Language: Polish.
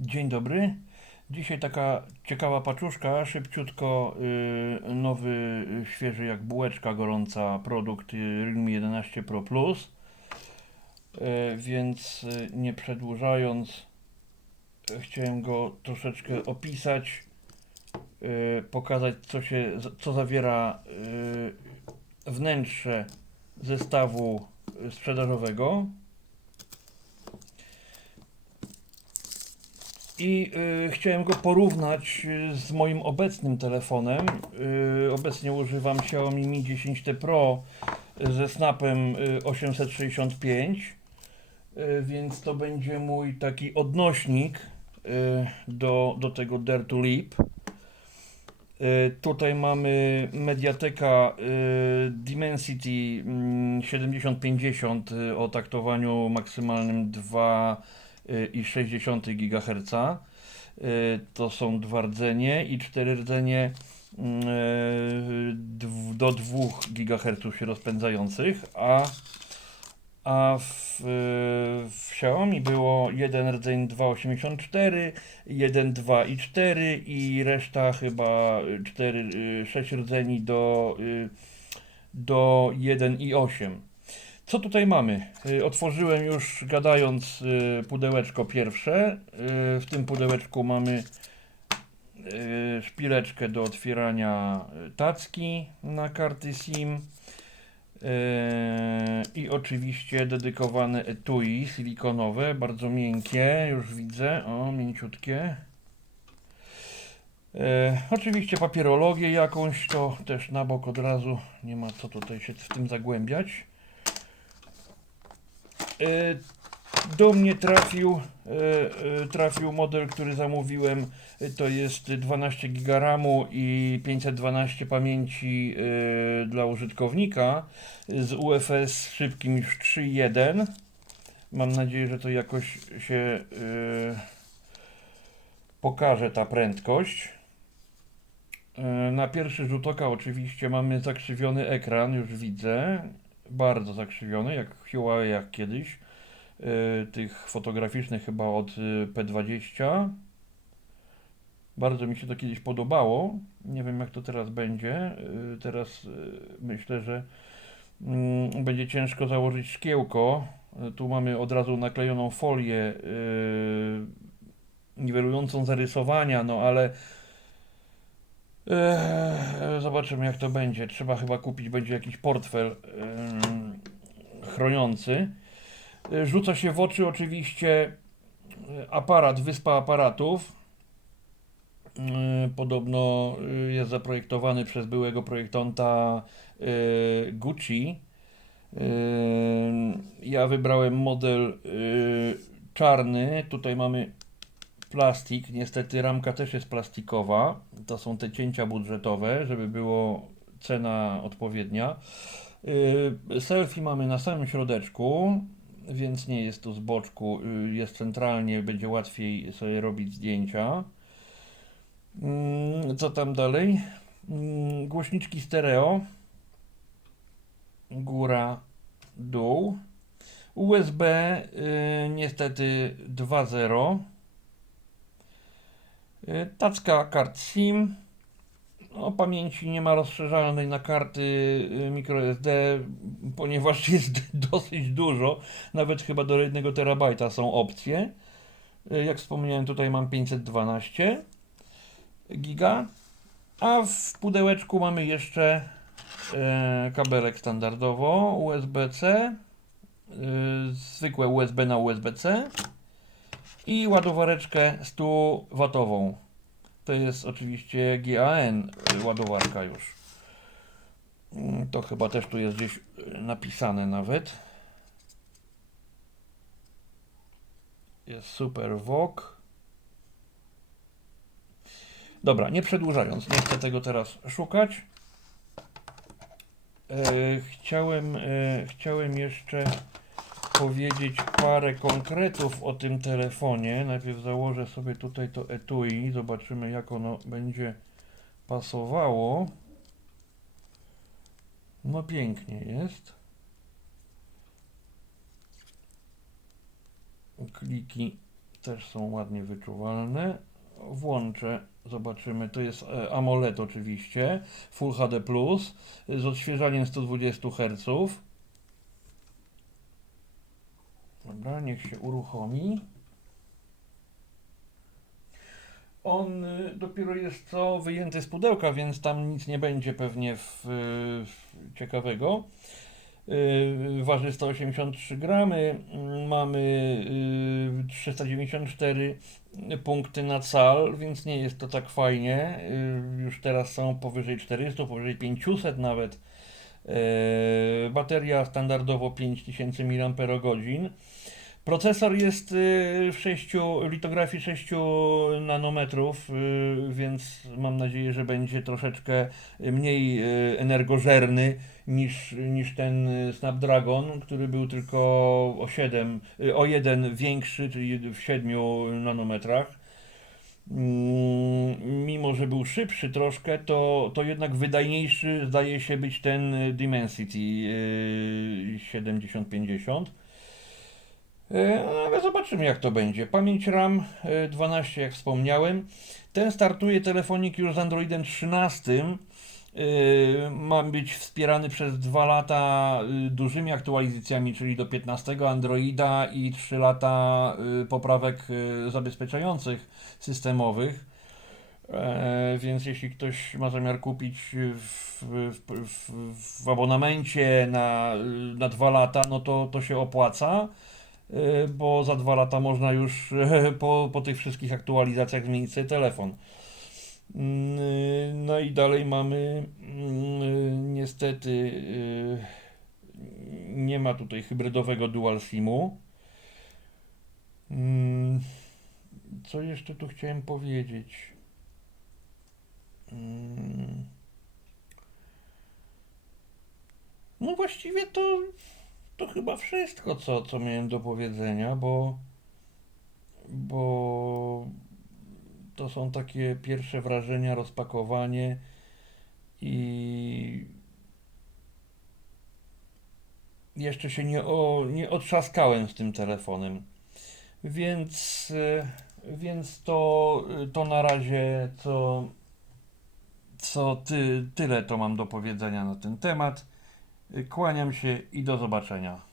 Dzień dobry. Dzisiaj taka ciekawa paczuszka, szybciutko y, nowy, świeży jak bułeczka gorąca produkt y, Realme 11 Pro Plus. Y, więc y, nie przedłużając, chciałem go troszeczkę opisać, y, pokazać co się, co zawiera y, wnętrze zestawu y, sprzedażowego. I y, chciałem go porównać y, z moim obecnym telefonem. Y, obecnie używam Xiaomi Mi 10T Pro y, ze snapem y, 865, y, więc to będzie mój taki odnośnik y, do, do tego Dare to Leap. Y, Tutaj mamy Mediateka y, Dimensity mm, 7050 y, o taktowaniu maksymalnym 2 i 60 GHz. Y, To są dwa rdzenie i cztery rdzenie mm, dw- do 2 GHz się rozpędzających, a, a w, y, w Xiaomi było jeden rdzeń 2,84, jeden 2,4 i reszta chyba 4, 6 rdzeni do, do 1,8. Co tutaj mamy? Y, Otworzyłem już gadając y, pudełeczko pierwsze. Y, W tym pudełeczku mamy szpileczkę do otwierania tacki na karty SIM. I oczywiście dedykowane etui silikonowe, bardzo miękkie, już widzę, o mięciutkie. E, oczywiście papierologię jakąś, to też na bok od razu, nie ma co tutaj się w tym zagłębiać. E, Do mnie trafił, e, e, trafił model, który zamówiłem. To jest 12 GB RAMu i 512 pamięci dla użytkownika z UFS szybkim już 3.1. Mam nadzieję, że to jakoś się pokaże ta prędkość. Na pierwszy rzut oka oczywiście mamy zakrzywiony ekran, już widzę. Bardzo zakrzywiony, jak Huawei jak kiedyś. e, Tych fotograficznych chyba od e, P20. Bardzo mi się to kiedyś podobało. Nie wiem jak to teraz będzie. E, Teraz myślę, że mm, będzie ciężko założyć szkiełko. Tu mamy od razu naklejoną folię niwelującą zarysowania, no ale Eee, zobaczymy jak to będzie. Trzeba chyba kupić będzie jakiś portfel em, chroniący. E, Rzuca się w oczy oczywiście e, aparat, wyspa aparatów. E, Podobno e, jest zaprojektowany przez byłego projektanta e, Gucci. E, Ja wybrałem model e, czarny. Tutaj mamy plastik. Niestety ramka też jest plastikowa. To są te cięcia budżetowe, żeby było cena odpowiednia. Yy, Selfie mamy na samym środeczku, więc nie jest tu z boczku, yy, jest centralnie, będzie łatwiej sobie robić zdjęcia. Mm, Co tam dalej? Mm, Głośniczki stereo. Góra, dół. USB yy, niestety 2.0. Y, Tacka kart SIM. O pamięci nie ma rozszerzalnej na karty y, microSD, ponieważ jest dosyć dużo. Nawet chyba do 1 terabajta są opcje. Y, Jak wspomniałem, tutaj mam 512 giga. A w pudełeczku mamy jeszcze e, kabelek standardowo USB-C, zwykłe USB na USB-C i ładowareczkę 100 watową. To jest oczywiście GAN ładowarka już. Mm, To chyba też tu jest gdzieś y, napisane nawet. Jest super VOG. Dobra, nie przedłużając, nie chcę tego teraz szukać. E, chciałem, e, chciałem jeszcze powiedzieć parę konkretów o tym telefonie. Najpierw założę sobie tutaj to etui, zobaczymy jak ono będzie pasowało. No pięknie jest. Kliki też są ładnie wyczuwalne. Włączę, zobaczymy. To jest e, AMOLED oczywiście, Full HD+, z odświeżaniem 120 Hz. Dobra, niech się uruchomi. On y, dopiero jest co wyjęty z pudełka, więc tam nic nie będzie pewnie w, y, ciekawego. Y, Waży 183 gramy, mm, mamy y, 394 punkty na cal, więc nie jest to tak fajnie. Y, Już teraz są powyżej 400, powyżej 500 nawet. Y, Bateria standardowo 5000 mAh. Procesor jest y, w 6, litografii 6 nanometrów, y, więc mam nadzieję, że będzie troszeczkę mniej y, energożerny niż, niż ten Snapdragon, który był tylko o 7, y, o 1 większy, czyli w 7 nanometrach. Mm, Mimo, że był szybszy troszkę, to, to jednak wydajniejszy zdaje się być ten y, Dimensity y, 7050. E, no, Ale zobaczymy jak to będzie. Pamięć RAM e, 12 jak wspomniałem. Ten startuje telefonik już z Androidem 13. E, Ma być wspierany przez 2 lata e, dużymi aktualizacjami, czyli do 15 Androida i 3 lata e, poprawek zabezpieczających systemowych. E, więc jeśli ktoś ma zamiar kupić w, w, w, w abonamencie na, na 2 lata, no to, to się opłaca. Y, bo za dwa lata można już po, po tych wszystkich aktualizacjach zmienić sobie telefon. Mm, No i dalej mamy mm, niestety y, nie ma tutaj hybrydowego dual simu. Mm, Co jeszcze tu chciałem powiedzieć? No właściwie to to chyba wszystko, co, co miałem do powiedzenia, bo, bo są takie pierwsze wrażenia, rozpakowanie i jeszcze się nie, o, nie otrzaskałem z tym telefonem. Więc, e, więc to, to na razie co, co ty, tyle to mam do powiedzenia na ten temat. Kłaniam się i do zobaczenia.